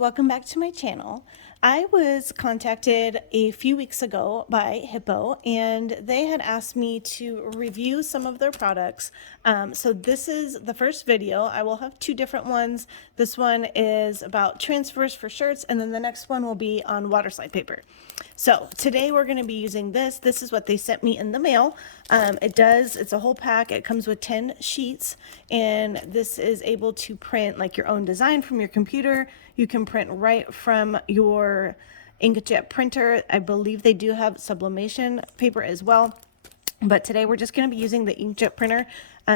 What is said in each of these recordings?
welcome back to my channel. I was contacted a few weeks ago by Hiipoo and they had asked me to review some of their products. So this is the first video. I will have two different ones. This one is about transfers for shirts and then the next one will be on water slide paper. So today we're going to be using this. This is what they sent me in the mail. It's a whole pack. It comes with 10 sheets and this is able to print like your own design from your computer. You can print right from your inkjet printer. I believe they do have sublimation paper as well. But today we're just going to be using the inkjet printer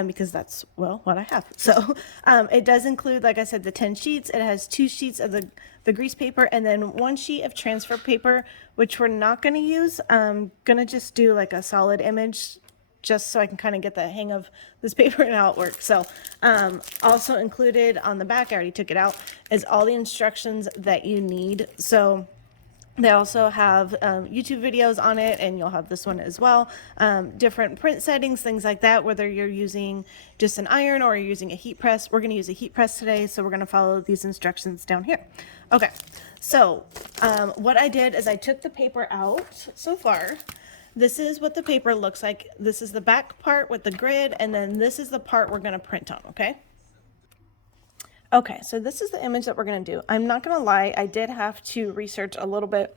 because that's, well, what I have. So it does include, like I said, the 10 sheets. It has 2 sheets of the grease paper and then 1 sheet of transfer paper, which we're not going to use. I'm going to just do like a solid image just so I can kind of get the hang of this paper and how it works. So also included on the back, I already took it out, is all the instructions that you need. So they also have YouTube videos on it, and you'll have this one as well. Different print settings, things like that, whether you're using just an iron or you're using a heat press. We're going to use a heat press today, so we're going to follow these instructions down here. Okay, so what I did is I took the paper out so far. This is what the paper looks like. This is the back part with the grid, and then this is the part we're going to print on, okay? Okay, so this is the image that we're going to do. I'm not going to lie, I did have to research a little bit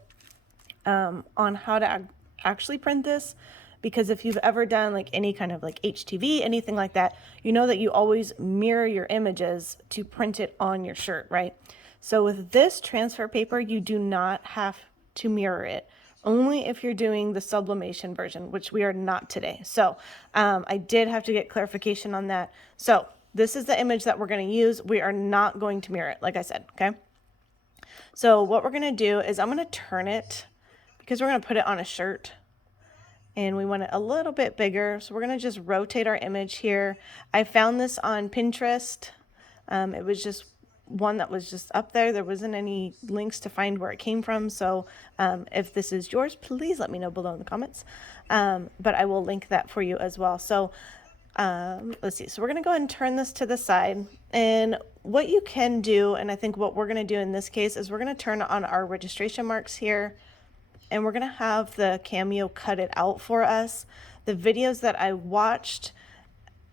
on how to actually print this, because if you've ever done like any kind of like HTV, anything like that, you know that you always mirror your images to print it on your shirt, right? So with this transfer paper, you do not have to mirror it. Only if you're doing the sublimation version, which we are not today. So I did have to get clarification on that. So this is the image that we're going to use. We are not going to mirror it, like I said, okay? So what we're going to do is I'm going to turn it because we're going to put it on a shirt and we want it a little bit bigger. So we're going to just rotate our image here. I found this on Pinterest. It was just one that was just up there. There wasn't any links to find where it came from. So if this is yours, please let me know below in the comments. But I will link that for you as well. So let's see. So we're going to go ahead and turn this to the side. And what you can do, and I think what we're going to do in this case is we're going to turn on our registration marks here. And we're going to have the Cameo cut it out for us. The videos that I watched,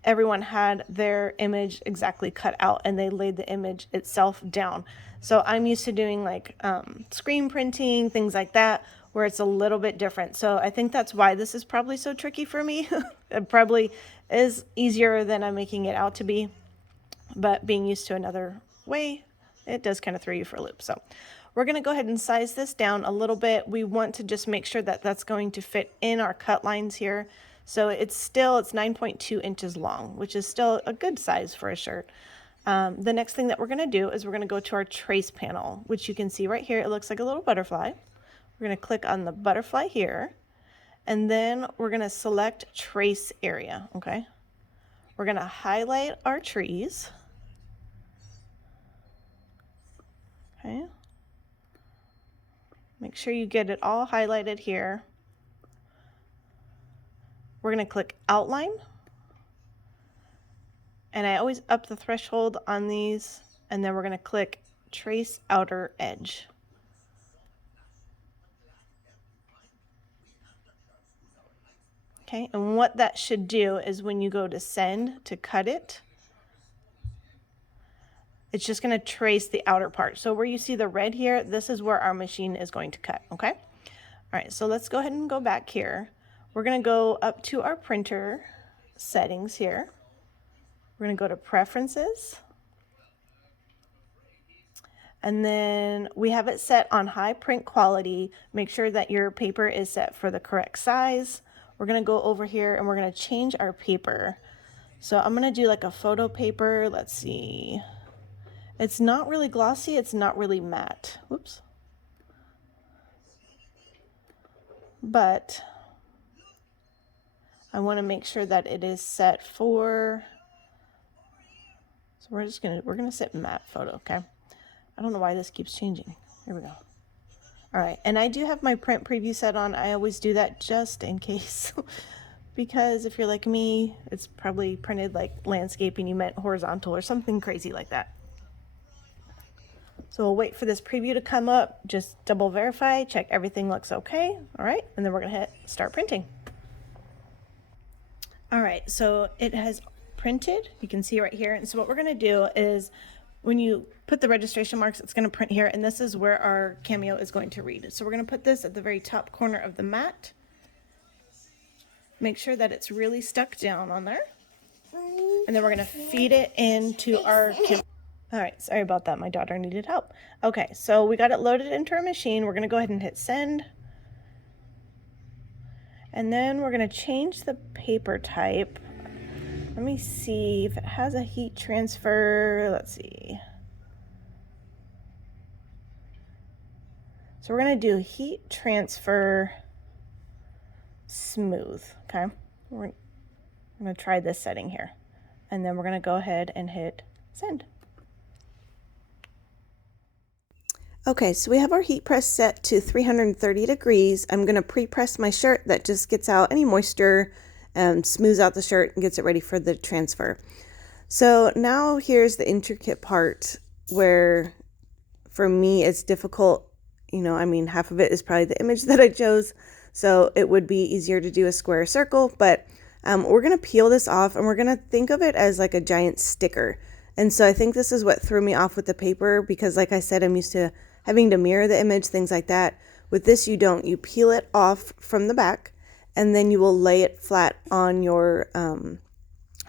everyone had their image exactly cut out and they laid the image itself down. So I'm used to doing like screen printing, things like that, where it's a little bit different. So I think that's why this is probably so tricky for me. It probably is easier than I'm making it out to be, but being used to another way, it does kind of throw you for a loop. So we're going to go ahead and size this down a little bit. We want to just make sure that that's going to fit in our cut lines here. So it's 9.2 inches long, which is still a good size for a shirt. The next thing that we're going to do is we're going to go to our trace panel, which you can see right here. It looks like a little butterfly. We're going to click on the butterfly here, and then we're going to select trace area, okay? We're going to highlight our trees. Okay. Make sure you get it all highlighted here. We're going to click outline, and I always up the threshold on these, and then we're going to click trace outer edge. Okay, and what that should do is when you go to send to cut it, it's just going to trace the outer part. So where you see the red here, this is where our machine is going to cut, okay? All right, so let's go ahead and go back here. We're going to go up to our printer settings here. We're going to go to preferences. And then we have it set on high print quality. Make sure that your paper is set for the correct size. We're going to go over here and we're going to change our paper. So I'm going to do like a photo paper. Let's see. It's not really glossy. It's not really matte. Whoops. But I want to make sure that it is set for, so we're gonna set matte photo, okay? I don't know why this keeps changing. Here we go. All right, and I do have my print preview set on. I always do that just in case, because if you're like me, it's probably printed like landscape and you meant horizontal or something crazy like that. So we'll wait for this preview to come up, just double verify, check everything looks okay. All right, and then we're gonna hit start printing. All right, so it has printed. You can see right here. And so what we're gonna do is when you put the registration marks, it's gonna print here, and this is where our cameo is going to read. So we're gonna put this at the very top corner of the mat. Make sure that it's really stuck down on there. And then we're gonna feed it into our cameo. All right, sorry about that. My daughter needed help. Okay, so we got it loaded into our machine. We're gonna go ahead and hit send. And then we're gonna change the paper type. Let me see if it has a heat transfer. Let's see. So we're gonna do heat transfer smooth, okay? We're gonna try this setting here. And then we're gonna go ahead and hit send. Okay, so we have our heat press set to 330 degrees. I'm gonna pre-press my shirt. That just gets out any moisture, smooths out the shirt and gets it ready for the transfer. So now here's the intricate part where for me it's difficult. You know, I mean, half of it is probably the image that I chose. So it would be easier to do a square circle, but we're gonna peel this off and we're gonna think of it as like a giant sticker. And so I think this is what threw me off with the paper because like I said, I'm used to having to mirror the image, things like that. With this, you don't. You peel it off from the back and then you will lay it flat on your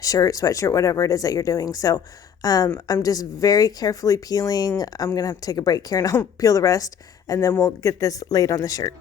shirt, sweatshirt, whatever it is that you're doing. So I'm just very carefully peeling. I'm gonna have to take a break here and I'll peel the rest and then we'll get this laid on the shirt.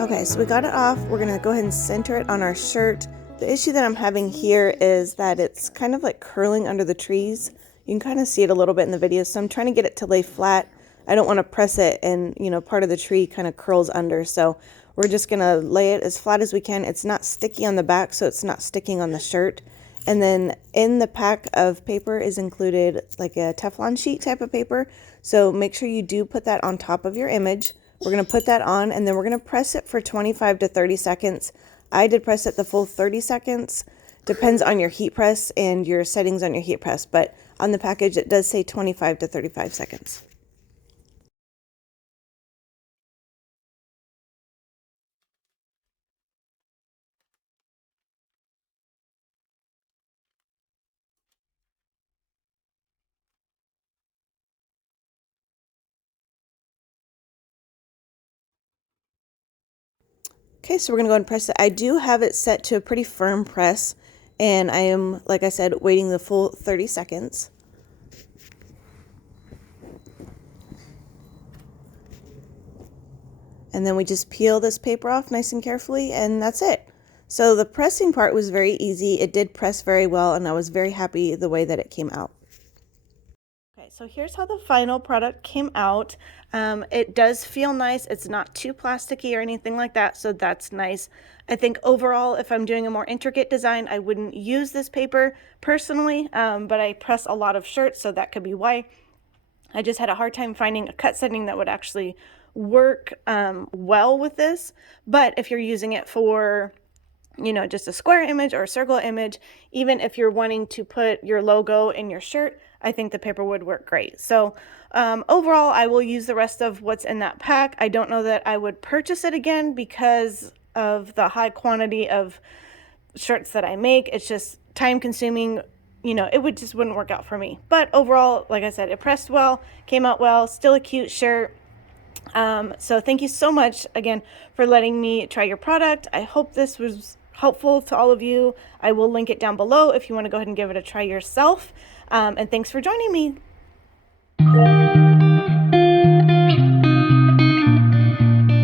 Okay, so we got it off. We're gonna go ahead and center it on our shirt. The issue that I'm having here is that it's kind of like curling under the trees. You can kind of see it a little bit in the video, so I'm trying to get it to lay flat. I don't want to press it and, you know, part of the tree kind of curls under, so we're just gonna lay it as flat as we can. It's not sticky on the back, so it's not sticking on the shirt. And then in the pack of paper is included like a Teflon sheet type of paper, so make sure you do put that on top of your image. We're going to put that on and then we're going to press it for 25 to 30 seconds. I did press it the full 30 seconds. Depends on your heat press and your settings on your heat press, but on the package it does say 25 to 35 seconds. Okay, so we're going to go ahead and press it. I do have it set to a pretty firm press, and I am, like I said, waiting the full 30 seconds. And then we just peel this paper off nice and carefully, and that's it. So the pressing part was very easy. It did press very well, and I was very happy the way that it came out. Okay, so here's how the final product came out. It does feel nice. It's not too plasticky or anything like that, so that's nice. I think overall, if I'm doing a more intricate design, I wouldn't use this paper personally, but I press a lot of shirts, so that could be why. I just had a hard time finding a cut setting that would actually work well with this. But if you're using it for, you know, just a square image or a circle image, even if you're wanting to put your logo in your shirt, I think the paper would work great. So overall, I will use the rest of what's in that pack. I don't know that I would purchase it again because of the high quantity of shirts that I make. It's just time consuming. You know, it just wouldn't work out for me. But overall, like I said, it pressed well, came out well, still a cute shirt. So thank you so much again for letting me try your product. I hope this was helpful to all of you. I will link it down below if you want to go ahead and give it a try yourself. And thanks for joining me.